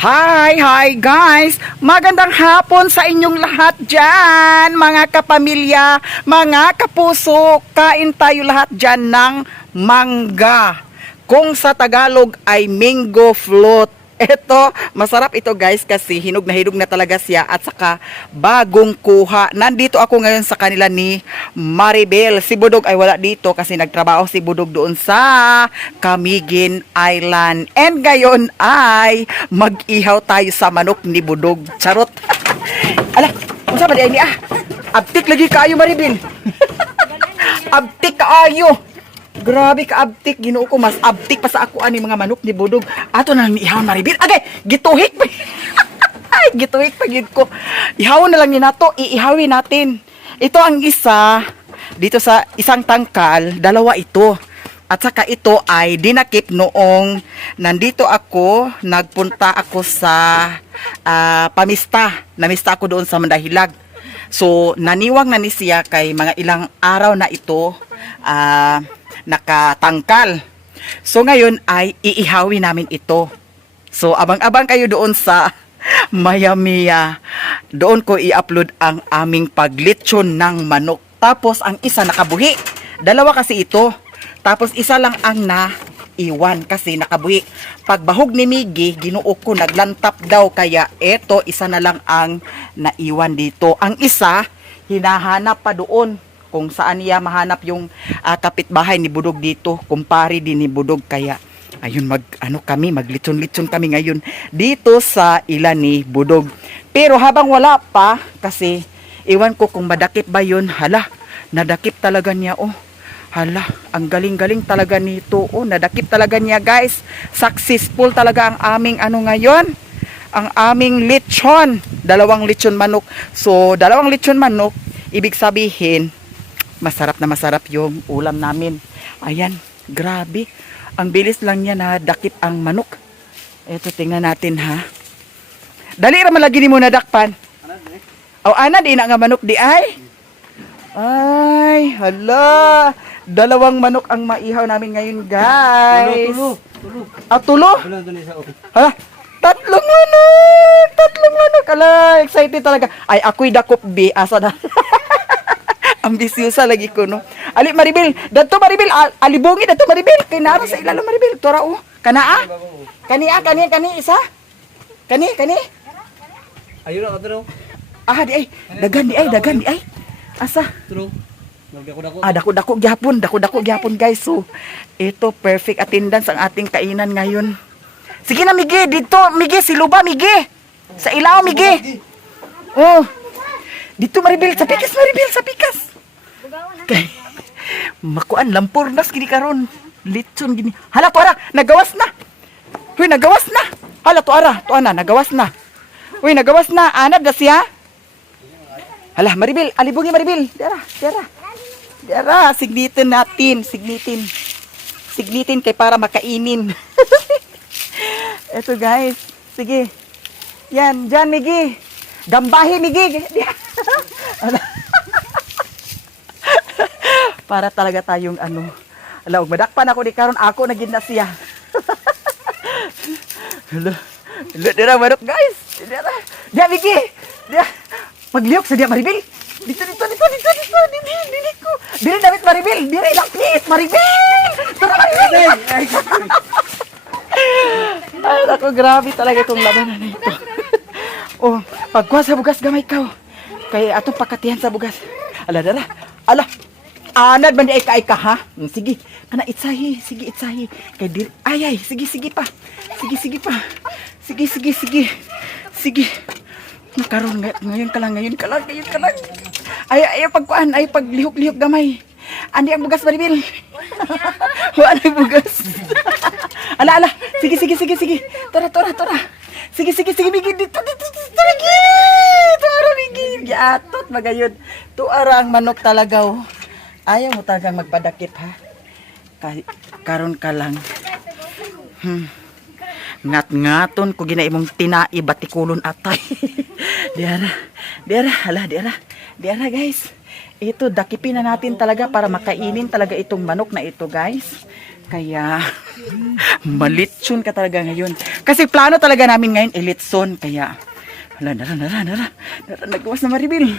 Hi guys! Magandang hapon sa inyong lahat dyan, mga kapamilya, mga kapuso. Kain tayo lahat dyan ng mangga. Kung sa Tagalog ay mango float. Ito, masarap ito guys kasi hinog na talaga siya at saka bagong kuha. Nandito ako ngayon sa kanila ni Maribel. Si Budog ay wala dito kasi nagtrabaho si Budog doon sa Camiguin Island. And ngayon ay mag-ihaw tayo sa manok ni Budog. Charot. Ala, kung saan ba di ah? Abtik lagi kayo Maribel. Abtik kaayo. Grabe ka abtik, Ginoo ko, mas abtik pa sa ako ani mga manok ni Budog. Ato na lang ihaw Maribel. Agay, gituhik pa. Ay, gituhik pa gid ko. Ihawon na lang ni nato, iihawin natin. Ito ang isa dito sa isang tangkal, dalawa ito. At saka ito ay dinakip noong nandito ako, nagpunta ako sa pamista. Namista ako doon sa Mandahilag. So, naniwang na ni siya kay mga ilang araw na ito nakatangkal. So ngayon ay iihawin namin ito. So abang-abang kayo doon sa Maya-Mia. Doon ko i-upload ang aming paglitsyon ng manok. Tapos ang isa nakabuhi. Dalawa kasi ito. Tapos isa lang ang naiwan kasi nakabuhi. Pagbahog ni Miggy, Ginoo ko naglantap daw kaya eto isa na lang ang naiwan dito. Ang isa hinahanap pa doon kung saan niya mahanap yung kapitbahay ni Budog dito, kumpare din ni Budog, kaya ayun maglitson-litson kami ngayon dito sa ilan ni Budog. Pero habang wala pa kasi iwan ko kung madakip ba yun. Hala, nadakip talaga niya hala, ang galing-galing talaga nito nadakip talaga niya guys. Successful talaga ang aming ngayon, ang aming lechon, dalawang lechon manok. So dalawang lechon manok, ibig sabihin masarap na masarap yung ulam namin. Ayan, grabe. Ang bilis lang niya na dakip ang manok. Ito, tingnan natin ha. Dali raman lagi ni mo nadakpan. Ana, di na nga manok di ay. Ay, hala. Dalawang manok ang maihaw namin ngayon, guys. Tulo. Tulo? Ha? Tatlong manok. Ala, excited talaga. Ay, ako'y dakop bi. Asa na? Ambisyosa lagi ko, no? Ali, Maribel. Dato, Maribel. Alibungi, dato, Maribel. Kinara sa ilalo, Maribel. Tora, Kanaa? Kani, isa? Kani? Ayun na, ito. Di ay. Dagan di ay. Asa? Tulo. Dako-dako. Dako-dako gyapon, guys. So, ito, perfect attendance ang ating kainan ngayon. Sige na, Miggy. Dito, Miggy. Si Luba, Miggy. Sa ilaw, Miggy. Dito, Maribel. Sa pikas, Maribel. Sa pikas. Okay. Makuan, lampurnas gini karon. Litson gini. Hala, tuara. Nagawas na. Huy, nagawas na. Hala, tuara. Tuana, nagawas na. Huy, nagawas na. Anad na siya. Hala, Maribel. Alibungi, Maribel. Dara, signitin natin. Signitin kay para makainin. Eto guys. Sige. Yan, dyan, Miggy. Gambahi, Miggy. Para talaga tayong Ala, madakpan ako di karon ako naging na siya. Hala. Dira manok guys. Dira, Miggy. Dira. Magliyok sa dia Maribel. Dito ko. Diri David Maribel. Diri lapis Maribel. Tara Maribel. Ay, ako grabe talaga itong labanan na ito. Pagkuha sa bugas gamay ka. Kaya atong pakatihan sa bugas. Ala, dara. Ala. Anad man di ay ka ha. Sige. Kana itsahi. Sige itsahi. Kay diri. Ay. Sige pa. Sige pa. Sige. Nakaroon ngayon ka lang. Ay pagkuan. Ay paglihok-lihok gamay. Andi ang bugas Maribel. Wala ang bugas. Ala. Sige. Tora. Sige, Miggy. Dito. Tora, Miggy. Giatot magayod. Tuara ang manok talaga. Ayaw mo talagang magpadakip ha. Karon ka lang. Ngat-ngaton ko gina imong tinai batikulon atay. Diara guys. Ito dakipin na natin talaga para makainin talaga itong manok na ito guys. Kaya, malitsyon ka talaga ngayon. Kasi plano talaga namin ngayon, ilitson. Kaya, nara, nagawas na Maribel.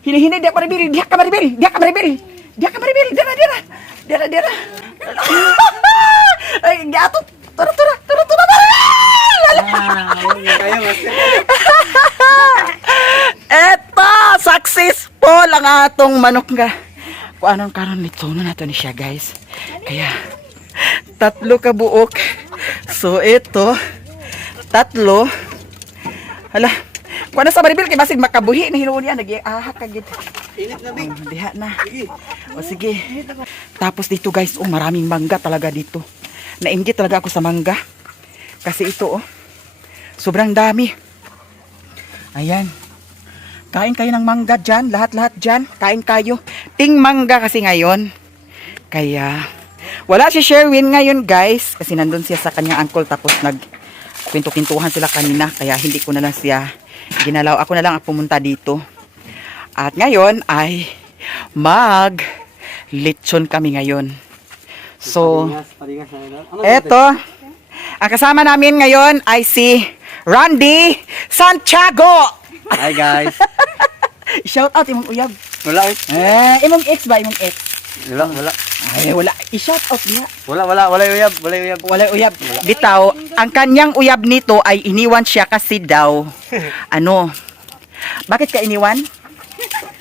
Hini, diya ka Maribel, diya ka Maribel, dira. Ay, gato, tura, Kaya master. Eto, successful ang atong manok nga. Kung anong karon nito na nato ni siya, guys. Kaya, 3 ka buok. So, ito, 3. Hala, kung ano sa Maribel, kay basig makabuhi na hinuon niya, nag-iahak kagid. Init na, Bing. Diha na. Sige. O sige. Tapos dito, guys, maraming mangga talaga dito. Nainggit talaga ako sa mangga. Kasi ito, sobrang dami. Ayan. Kain kayo ng mangga dyan. Lahat-lahat dyan. Kain kayo. Ting mangga kasi ngayon. Kaya, wala si Sherwin ngayon, guys. Kasi nandun siya sa kanyang uncle. Tapos nagkwento-kintuhan sila kanina. Kaya hindi ko na lang siya ginalaw. Ako na lang ang pumunta dito. At ngayon ay mag-lechon kami ngayon. So, Parigas na ito. Ano eto. Ang kasama namin ngayon ay si Randy Santiago. Hi guys. Shout out imong uyab. Wala eh. Imong ex ba imong ex? Wala. Ay wala. I-shout out niya. Wala uyab. Wala uyab. Bitaw, ang kanyang uyab nito ay iniwan siya kasi daw ano? Bakit ka iniwan?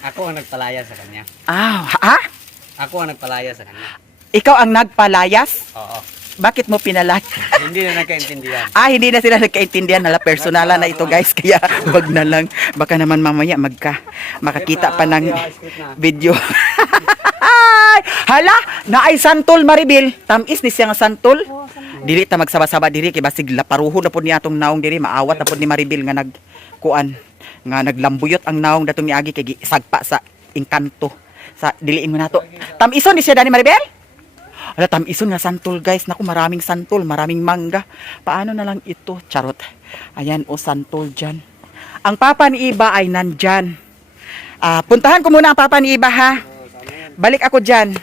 Ako ang nagpalaya sa kanya. Ha? Ako ang nagpalaya sa kanya. Ikaw ang nagpalayas? Oo. Bakit mo pinalay? Hindi na nagkaintindihan. Hindi na sila nagkaintindihan. Personala na ito, guys. Kaya wag na lang. Baka naman mamaya makakita pa ng video. Hala, naay santol Maribel. Tamis ni siya nga santol. Dili ta magsaba-saba diri kay basig laparuho na pud ni atong naong diri, maawat na pud ni Maribel nga naglambuyot ang naong datong niagi kay sagpa sa engkanto. Sa diliin mo nato. Tamison ni siya dani Maribel? Ala, tamison nga santol, guys. Naku, maraming santol, maraming mangga. Paano na lang ito? Charot. Ayan, santol dyan. Ang papa ni Iba ay nandyan. Puntahan ko muna ang papa ni Iba, ha? Balik ako dyan.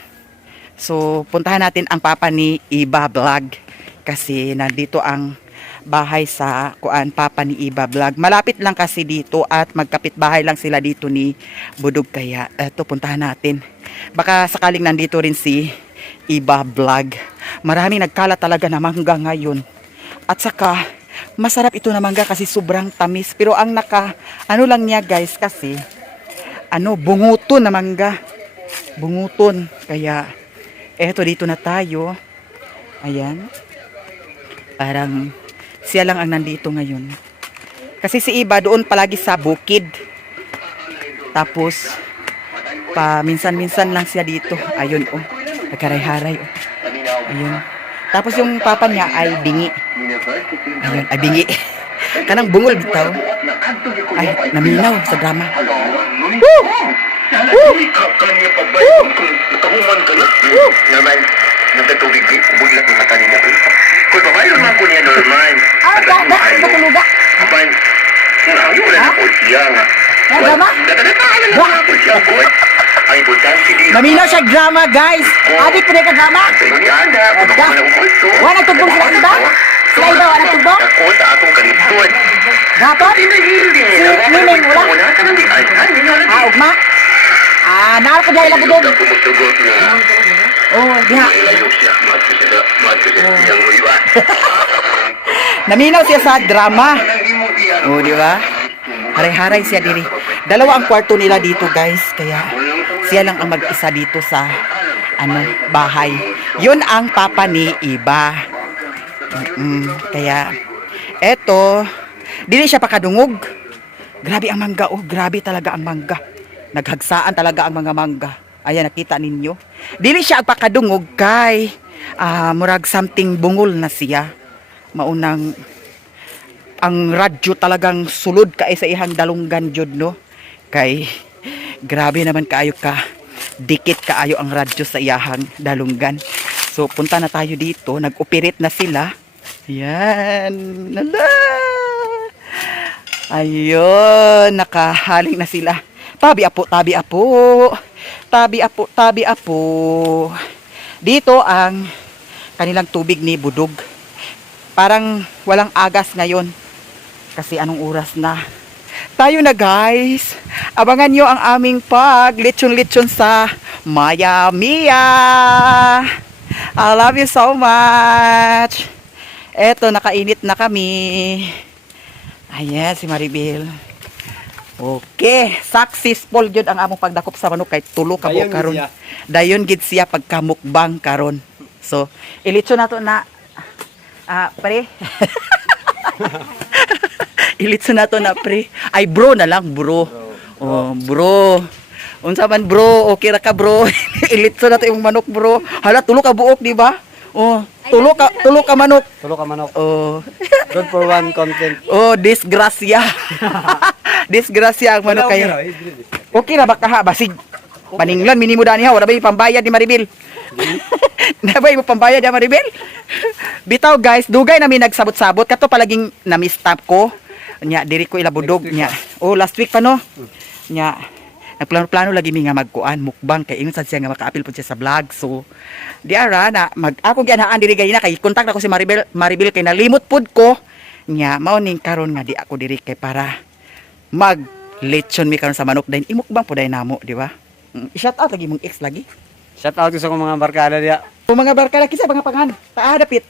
So, puntahan natin ang papa ni Iba Vlog. Kasi nandito ang bahay sa papa ni Iba Vlog. Malapit lang kasi dito at magkapit bahay lang sila dito ni Budog. Kaya, eto, puntahan natin. Baka sakaling nandito rin si Iba Vlog. Maraming nagkala talaga na mangga ngayon. At saka, masarap ito na mangga kasi sobrang tamis. Pero ang ano lang niya, guys, kasi, bunguton na mangga. Bunguton. Kaya, eto dito na tayo. Ayan. Parang, siya lang ang nandito ngayon. Kasi si Iba doon palagi sa bukid. Tapos, minsan-minsan lang siya dito. Ayun, nagkaray-haray. Ayun. Tapos yung papa niya ay bingi. Ayun, ay bingi. Kanang bungol bitaw. Ay, naminaw sa drama. Woo! Woo! Woo! Nagtatubig di, buglat ng mata niya po. Kung babayo naman ko niya normal. Natuluga. Abay, wala na po siya nga. Drama? Natatalaan na po siya po. Ang importante dito. Naminaw siya drama, guys. Adik po ka drama. Maganda, kung ako na ukulto. Wala nagtugbong sila iba? Sila iba, wala nagtugbong? Ako sa atong kalituan. Gapon? Hindi. Si Miming, wala? Wala ka nang di. Ugma? Naal ko dahil abudog. Tumutugot na. Diha. Ilayo siya. Yang uyuan. Naminaw siya sa drama. Hindi mo diyan. Di ba? Haray-haray siya diri. Dalawa ang kwarto nila dito, guys. Kaya siya lang ang mag-isa dito sa bahay. Yun ang papa ni Iba. Kaya eto, dili siya pakadungog. Grabe ang mangga, grabe talaga ang mangga. Naghagsaan talaga ang mga mangga. Ayan, nakita ninyo. Dili siya agpakadungog kay murag something bungol na siya. Maunang ang radyo talagang sulod kay sa ihang dalunggan jud, no? Kay grabe naman kaayo dikit kaayo ang radyo sa iyahang dalunggan. So punta na tayo dito, nag-operate na sila. Yan. Nala. Ayun, nakahaling na sila. Tabi apo. Dito ang kanilang tubig ni budog. Parang walang agas ngayon. Kasi anong oras na? Tayo na guys. Abangan nyo ang aming lechon-lechon sa Maya Mia. I love you so much. Eto, nakainit na kami. Ayan, si Maribel. Okay, successful yun ang among pagdakop sa manok kay tulo ka Dayon buok gid karon. siya. Dayon gid siya pagkamukbang karon. So, ilitso na to na pre. Ilitso na to na pre. Ay bro na lang, bro. Oh, bro. Unsa man bro, okay ra ka bro. Ilitso na to yung manok bro. Hala tulo ka buok, di ba? Oh, tulo ka manok. Tulo ka manok. Oh. Good for one content. Oh, disgrasya. Disgrasya ang manok kayo. Okay na ba kaha basig? Paninglan minimo dani ha, wala ba yung pambayad ni Maribel? Nabay mo pambayad ni Maribel? Bitaw guys, dugay namin nagsabot-sabot kato palaging na-mistap ko. Nya diri ko ilabudog nya. Oh, last week pa no. Nya nagplano-plano lagi mi nga magkuan mukbang kay ingon sad siya nga makaapil pud siya sa vlog. So di ara na ako gianahan diri gayna kay kontak na ko si Maribel kay nalimot pud ko. Nya mao ning karon nga di ako diri kay para mag lechon mi karon sa manok dayon imukbang pud day namo, di ba? I-shout out lagi mong ex lagi. Shout out ko sa akong mga barkada diya. O mga barkada kinsa mga pangan? Taadapit.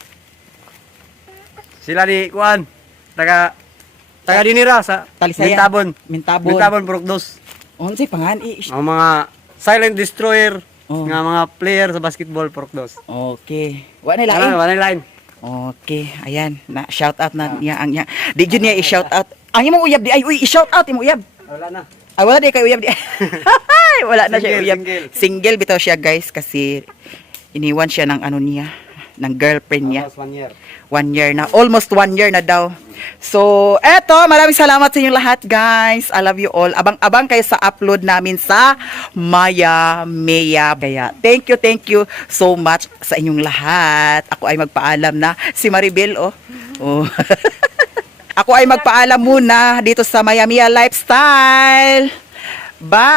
Sila ni kuan. Taga dinira sa Talisaya. Mintabon. Mintabon. Burgos. Unsay pangan? Ang mga silent destroyer Oh. nga mga player sa basketball Burgos. Okay. Wa na lain. Wala line. Okay, ayan. Na shout out na niya ang niya. Di jud niya i-shout out. Ang imong uyab di ay uy i-shout out imong uyab. Wala na. Ay wala di kay uyab di. Wala na siya Single, uyab. single. Single bitaw siya guys kasi iniwan siya ng ano niya, ng girlfriend niya. Almost 1 year. 1 year na. Almost 1 year na daw. So, eto, maraming salamat sa inyo lahat, guys. I love you all. Abang-abang kayo sa upload namin sa Maya Mia. Kaya, thank you so much sa inyong lahat. Ako ay magpaalam na. Si Maribel, oh. Oh. Ako ay magpaalam muna dito sa Maya Mia Lifestyle. Bye!